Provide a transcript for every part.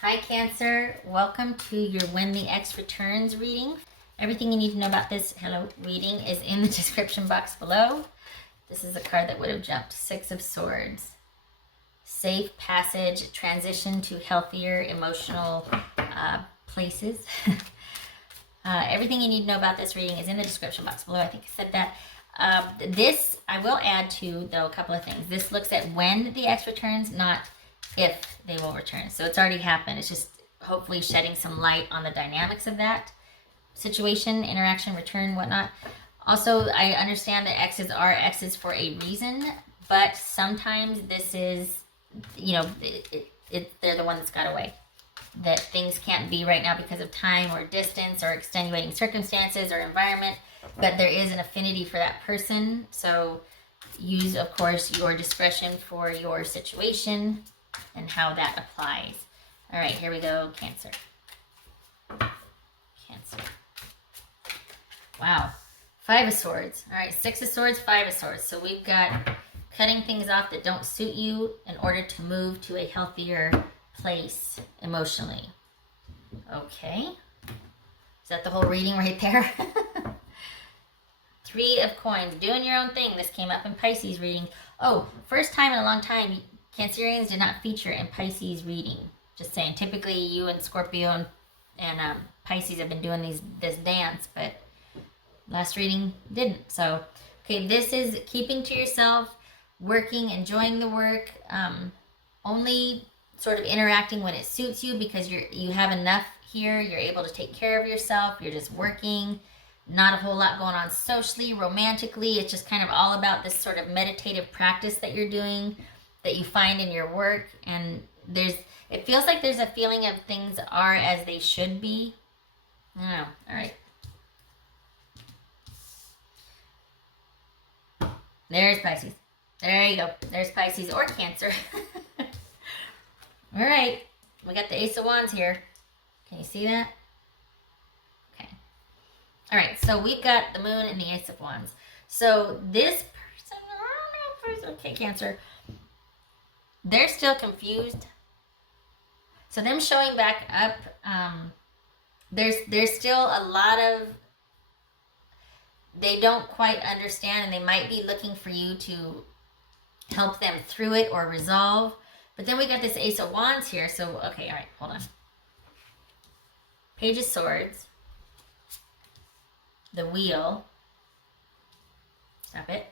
Hi Cancer, welcome to your When the X Returns reading. Everything you need to know about this reading is in the description box below. This is a card that would have jumped. Six of Swords. Safe passage, transition to healthier emotional places. Everything you need to know about this reading is in the description box below. I think I said that. This, I will add to, though, a couple of things. This looks at when the X returns, not if they will return. So it's already happened. It's just hopefully shedding some light on the dynamics of that situation, interaction, return, whatnot. Also, I understand that X's are X's for a reason, but sometimes this is, they're the one that's got away. That things can't be right now because of time or distance or extenuating circumstances or environment, but there is an affinity for that person. So use, of course, your discretion for your situation and how that applies. All right, here we go, Cancer. Cancer. Wow. Five of Swords. All right, Six of Swords, Five of Swords. So we've got cutting things off that don't suit you in order to move to a healthier place emotionally. Okay. Is that the whole reading right there? Three of Coins. Doing your own thing. This came up in Pisces reading. Oh, first time in a long time, Cancerians did not feature in Pisces reading. Just saying. Typically, you and Scorpio and Pisces have been doing this dance, but last reading didn't. So, okay, this is keeping to yourself, working, enjoying the work, only sort of interacting when it suits you because you have enough here. You're able to take care of yourself. You're just working. Not a whole lot going on socially, romantically. It's just kind of all about this sort of meditative practice that you're doing that you find in your work. And it feels like there's a feeling of things are as they should be. I don't know. All right. There's Pisces. There you go. There's Pisces or Cancer. All right. We got the Ace of Wands here. Can you see that? Okay. All right. So we've got the Moon and the Ace of Wands. So this person, okay, Cancer, they're still confused. So them showing back up, there's still a lot of, they don't quite understand, and they might be looking for you to help them through it or resolve. But then we got this Ace of Wands here. So, okay, all right, hold on. Page of Swords. The Wheel. Stop it.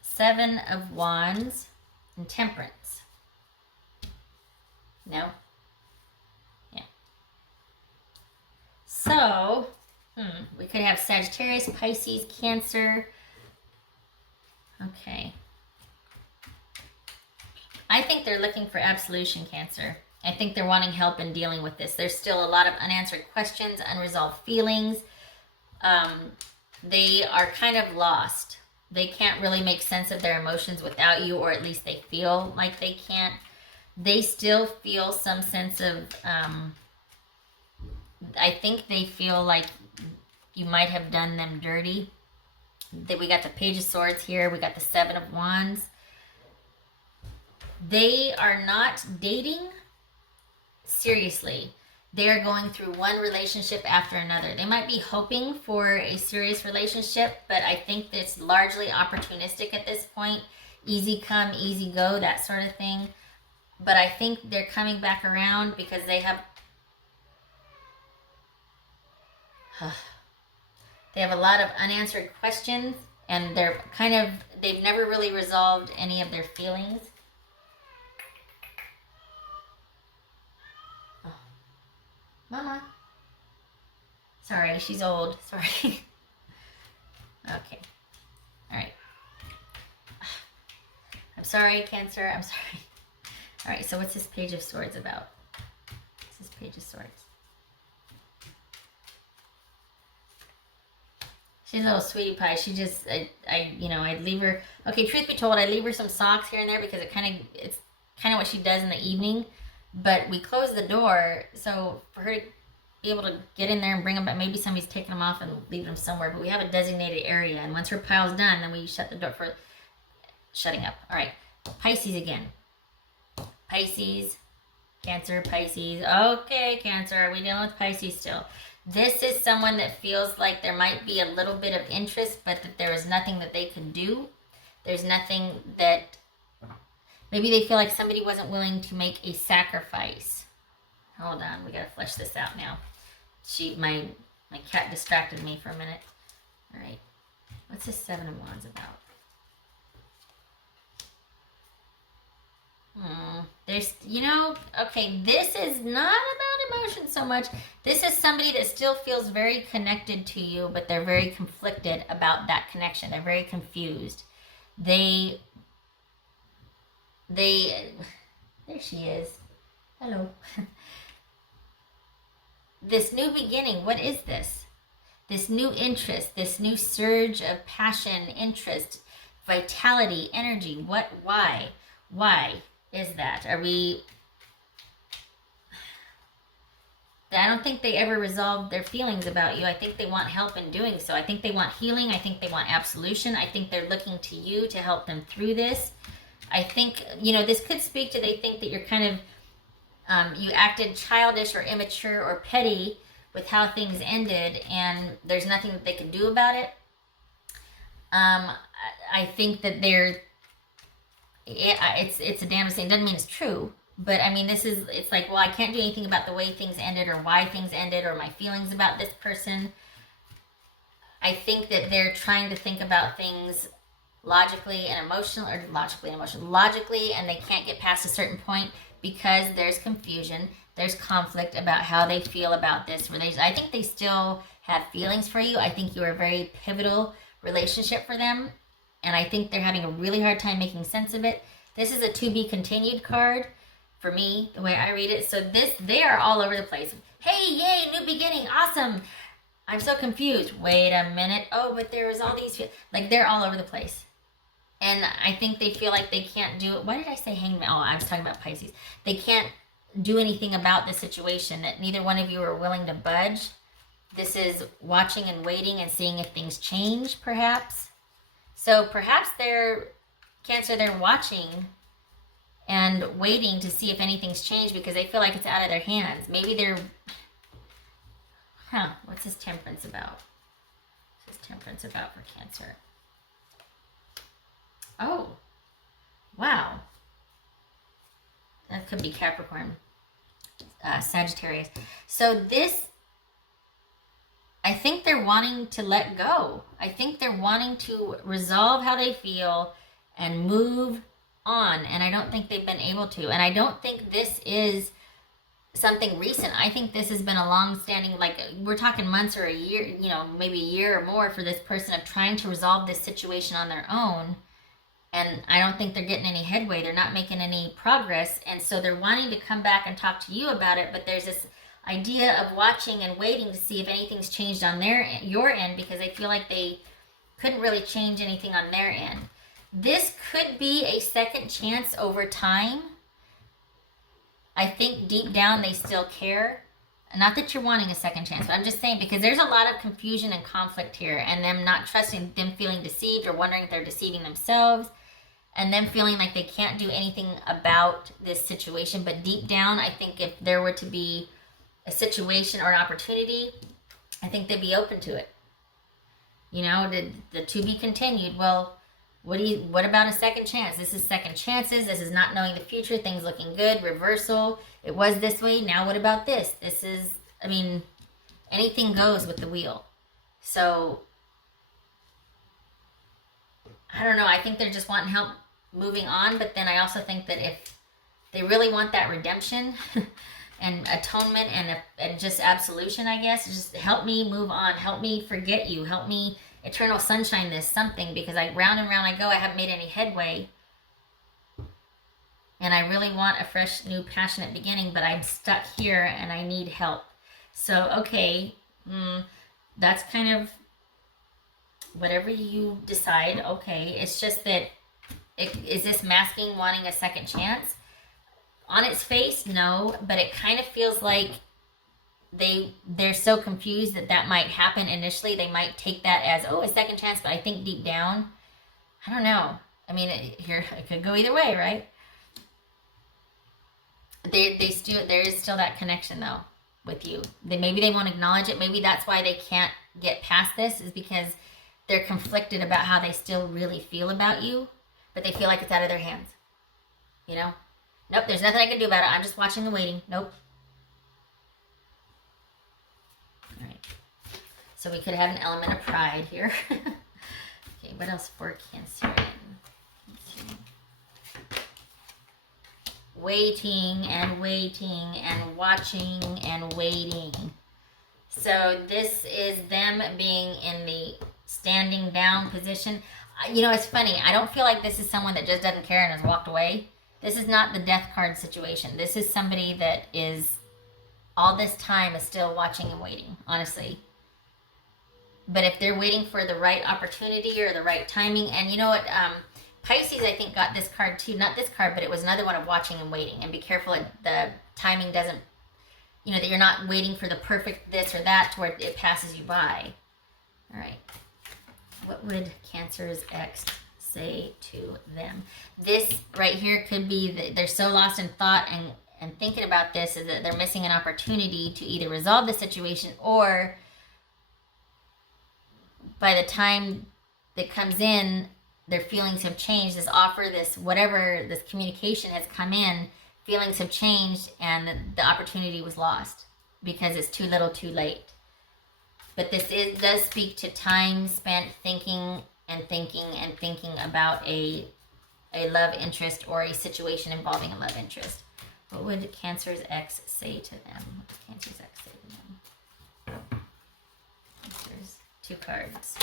Seven of Wands and Temperance. No? Yeah. So, we could have Sagittarius, Pisces, Cancer. Okay. I think they're looking for absolution, Cancer. I think they're wanting help in dealing with this. There's still a lot of unanswered questions, unresolved feelings. They are kind of lost. They can't really make sense of their emotions without you, or at least they feel like they can't. They still feel some sense of, I think they feel like you might have done them dirty. We got the Page of Swords here. We got the Seven of Wands. They are not dating seriously. They are going through one relationship after another. They might be hoping for a serious relationship, but I think it's largely opportunistic at this point. Easy come, easy go, that sort of thing. But I think they're coming back around because they have a lot of unanswered questions, and they've never really resolved any of their feelings. Oh. Mama. Sorry, she's old. Sorry. Okay. All right. I'm sorry, Cancer. I'm sorry. All right, so what's this Page of Swords about? What's this Page of Swords? She's a little sweetie pie. She just, I'd leave her. Okay, truth be told, I leave her some socks here and there because it's kind of what she does in the evening. But we close the door, so for her to be able to get in there and bring them back, maybe somebody's taking them off and leaving them somewhere. But we have a designated area, and once her pile's done, then we shut the door for shutting up. All right, Pisces again. Pisces, Cancer, Pisces. Okay, Cancer, are we dealing with Pisces still? This is someone that feels like there might be a little bit of interest, but that there is nothing that they could do. There's nothing that, maybe they feel like somebody wasn't willing to make a sacrifice. Hold on, we gotta flesh this out now. My cat distracted me for a minute. All right, what's this Seven of Wands about? There's, okay, this is not about emotion so much. This is somebody that still feels very connected to you, but they're very conflicted about that connection. They're very confused. There she is. Hello. This new beginning, what is this? This new interest, this new surge of passion, interest, vitality, energy. Why? Why is that? I don't think they ever resolved their feelings about you. I think they want help in doing so. I think they want healing. I think they want absolution. I think they're looking to you to help them through this. I think, this could speak to, they think that you're kind of, you acted childish or immature or petty with how things ended, and there's nothing that they can do about it. I think that it's a damn thing. Doesn't mean it's true. But I mean, it's like, well, I can't do anything about the way things ended or why things ended or my feelings about this person. I think that they're trying to think about things logically, and they can't get past a certain point because there's confusion, there's conflict about how they feel about this relationship. I think they still have feelings for you. I think you are a very pivotal relationship for them, and I think they're having a really hard time making sense of it. This is a to be continued card for me, the way I read it. So they are all over the place. Hey, yay, new beginning, awesome. I'm so confused. Wait a minute. Oh, but there was all these, like, they're all over the place. And I think they feel like they can't do it. Why did I say hangman? Oh, I was talking about Pisces. They can't do anything about the situation, that neither one of you are willing to budge. This is watching and waiting and seeing if things change, perhaps. So perhaps Cancer, they're watching and waiting to see if anything's changed because they feel like it's out of their hands. Maybe what's this Temperance about? What's this Temperance about for Cancer? Oh, wow. That could be Capricorn, Sagittarius. So I think they're wanting to let go. I think they're wanting to resolve how they feel and move on. And I don't think they've been able to. And I don't think this is something recent. I think this has been a long-standing, like, we're talking months or a year, maybe a year or more for this person of trying to resolve this situation on their own. And I don't think they're getting any headway. They're not making any progress. And so they're wanting to come back and talk to you about it. But there's this idea of watching and waiting to see if anything's changed on your end, because they feel like they couldn't really change anything on their end. This could be a second chance over time. I think deep down they still care. Not that you're wanting a second chance, but I'm just saying, because there's a lot of confusion and conflict here, and them not trusting, them feeling deceived or wondering if they're deceiving themselves, and them feeling like they can't do anything about this situation. But deep down, I think if there were to be a situation or an opportunity, I think they'd be open to it. The to be continued. Well, what about a second chance? This is second chances. This is not knowing the future. Things looking good. Reversal. It was this way. Now what about this? This is, anything goes with the wheel. So, I don't know. I think they're just wanting help moving on. But then I also think that if they really want that redemption and atonement and just absolution, I guess, just help me move on. Help me forget you. Help me eternal sunshine this, something, because round and round I go. I haven't made any headway. And I really want a fresh, new, passionate beginning, but I'm stuck here and I need help. So, okay, that's kind of whatever you decide. Okay, it's just that, is this masking wanting a second chance? On its face, no, but it kind of feels like they're so confused that might happen initially. They might take that as, a second chance, but I think deep down, I don't know. It could go either way, right? there is still that connection though with you. Maybe they won't acknowledge it. Maybe that's why they can't get past this, is because they're conflicted about how they still really feel about you, but they feel like it's out of their hands. You know? Nope, there's nothing I can do about it. I'm just watching and waiting. Nope. All right. So we could have an element of pride here. Okay, what else for Cancerian? Waiting and waiting and watching and waiting. So this is them being in the standing down position. You know, it's funny. I don't feel like this is someone that just doesn't care and has walked away. This is not the death card situation. This is somebody that is all this time is still watching and waiting, honestly. But if they're waiting for the right opportunity or the right timing, and you know what, Pisces, I think, got this card too. Not this card, but it was another one of watching and waiting. And be careful the timing doesn't, you know, that you're not waiting for the perfect this or that to where it passes you by. All right. What would Cancer's ex say to them? This right here could be that they're so lost in thought and thinking about this is that they're missing an opportunity to either resolve the situation, or by the time that comes in, their feelings have changed. This offer, this whatever, this communication has come in, feelings have changed, and the opportunity was lost because it's too little too late. But this does speak to time spent thinking and thinking and thinking about a love interest or a situation involving a love interest. What would Cancer's ex say to them? What would Cancer's ex say to them? Cancer's two cards.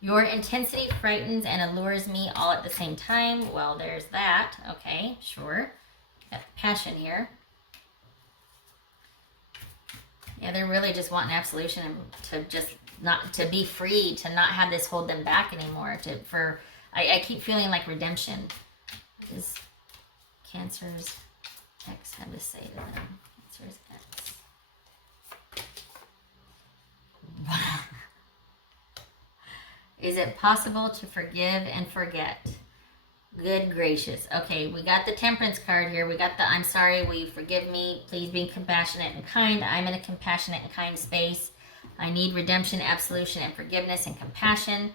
Your intensity frightens and allures me all at the same time. Well, there's that. Okay, sure. Got passion here. Yeah, they're really just wanting absolution and to just not to be free, to not have this hold them back anymore. I keep feeling like redemption. What does Cancer's ex have to say to them? Cancer's ex. Wow. Is it possible to forgive and forget? Good gracious. Okay, we got the Temperance card here. We got the I'm sorry, will you forgive me? Please be compassionate and kind. I'm in a compassionate and kind space. I need redemption, absolution, and forgiveness and compassion.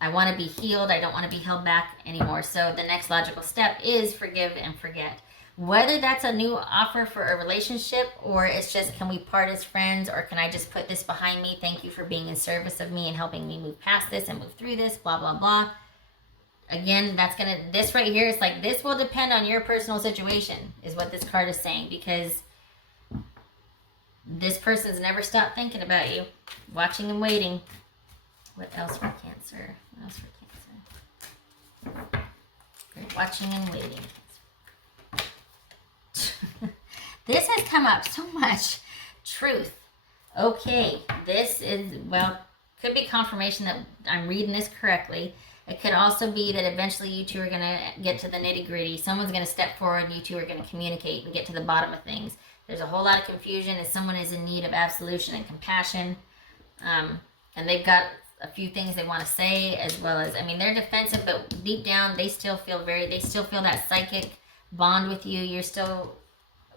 I want to be healed. I don't want to be held back anymore. So the next logical step is forgive and forget. Whether that's a new offer for a relationship, or it's just, can we part as friends, or can I just put this behind me? Thank you for being in service of me and helping me move past this and move through this, blah, blah, blah. Again, this right here is like, this will depend on your personal situation, is what this card is saying, because this person's never stopped thinking about you, watching and waiting. What else for Cancer? What else for Cancer? They're watching and waiting. This has come up so much. Truth. Okay, this is, well, could be confirmation that I'm reading this correctly. It could also be that eventually you two are going to get to the nitty-gritty. Someone's going to step forward and you two are going to communicate and get to the bottom of things. There's a whole lot of confusion as someone is in need of absolution and compassion. And they've got a few things they want to say, as well as, I mean, they're defensive, but deep down they still feel that psychic bond with you. You're still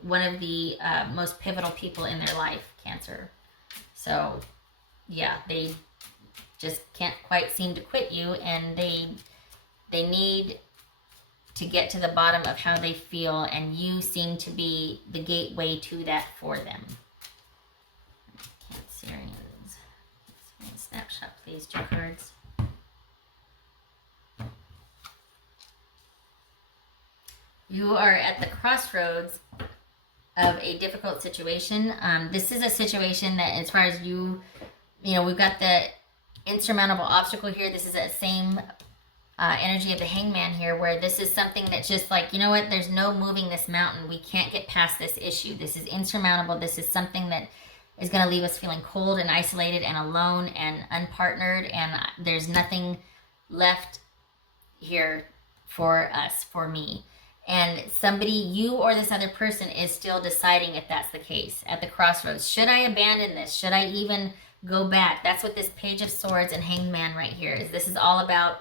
one of the most pivotal people in their life, Cancer. So, yeah, they just can't quite seem to quit you, and they need to get to the bottom of how they feel, and you seem to be the gateway to that for them. Cancerians. Snapshot, please, 2 cards. You are at the crossroads of a difficult situation. This is a situation that, as far as you know, we've got the insurmountable obstacle here. This is that same energy of the Hangman here, where this is something that's just like, you know what, there's no moving this mountain. We can't get past this issue. This is insurmountable. This is something that is going to leave us feeling cold and isolated and alone and unpartnered, and there's nothing left here for us, for me. And somebody, you or this other person, is still deciding if that's the case at the crossroads. Should I abandon this? Should I even go back? That's what this Page of Swords and Hangman right here is. This is all about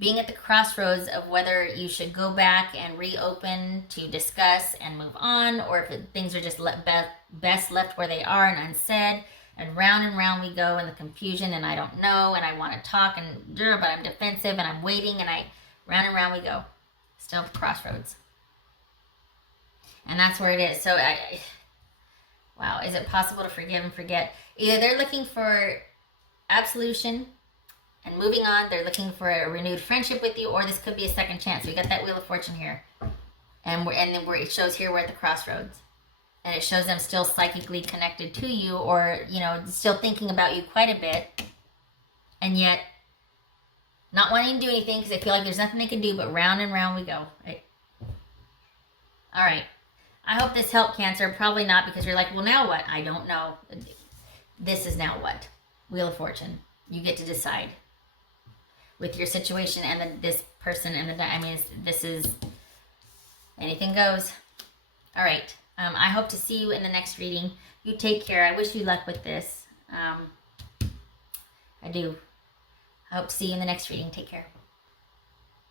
being at the crossroads of whether you should go back and reopen to discuss and move on, or if things are just best left where they are and unsaid. And round we go in the confusion, and I don't know, and I want to talk, but I'm defensive, and I'm waiting, and round and round we go. Still at the crossroads. And that's where it is. So, wow, is it possible to forgive and forget? Either they're looking for absolution and moving on, they're looking for a renewed friendship with you, or this could be a second chance. We got that Wheel of Fortune here. And then it shows here we're at the crossroads. And it shows them still psychically connected to you, or, still thinking about you quite a bit. And yet, not wanting to do anything because they feel like there's nothing they can do, but round and round we go. Right? All right. I hope this helped, Cancer. Probably not, because you're like, well, now what? I don't know. This is now what? Wheel of Fortune. You get to decide with your situation and this person and this is anything goes. All right. I hope to see you in the next reading. You take care. I wish you luck with this. I do. I hope to see you in the next reading. Take care.